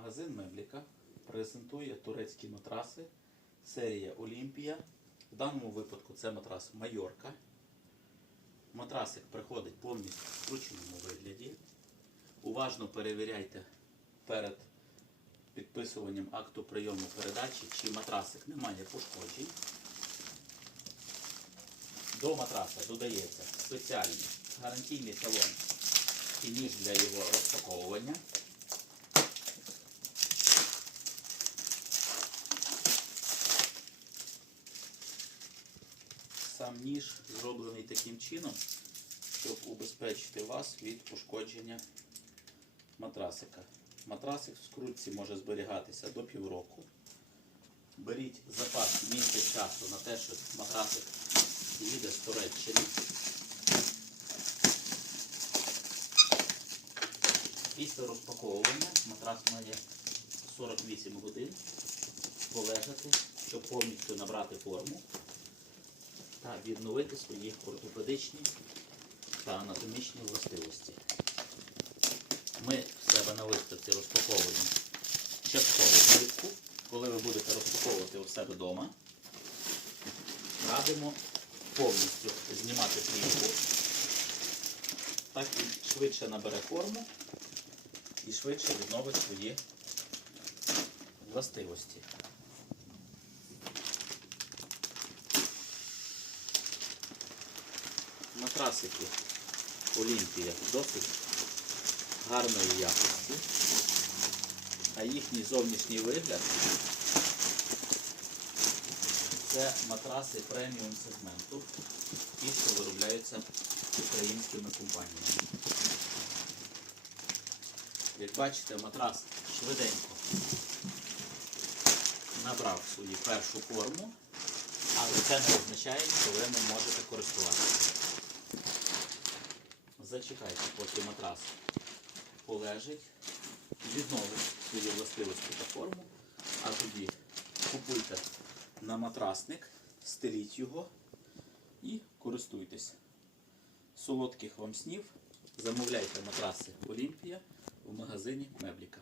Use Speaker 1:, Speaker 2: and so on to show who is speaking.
Speaker 1: Магазин Мебліка презентує турецькі матраси серія Олімпія. В даному випадку це матрас Майорка. Матрасик приходить повністю в скрученому вигляді. Уважно перевіряйте перед підписуванням акту прийому передачі, чи матрасик не має пошкоджень. До матраса додається спеціальний гарантійний талон і ніж для його розпаковування. Сам ніж зроблений таким чином, щоб убезпечити вас від пошкодження матрасика. Матрасик в скрутці може зберігатися до півроку. Беріть запас місяць часу на те, що матрасик їде з Туреччини. Після розпаковування матрас має 48 годин полежати, щоб повністю набрати форму та відновити свої ортопедичні та анатомічні властивості. Ми в себе на виставці розпаковуємо часткову плитку. Коли ви будете розпаковувати у себе вдома, радимо повністю знімати плівку. Так він швидше набере форму і швидше відновить свої властивості. Матрасики Олімпія досить гарної якості, а їхній зовнішній вигляд це матраси преміум сегменту, ті, що виробляються українськими компаніями. Як бачите, матрас швиденько набрав свою першу форму, але це не означає, що ви не можете користуватися. Зачекайте, поки матрас полежить, відновить свої властивості та форму, а тоді купуйте на матрасник, стеліть його і користуйтесь. Солодких вам снів. Замовляйте матраси Олімпія в магазині Мебліка.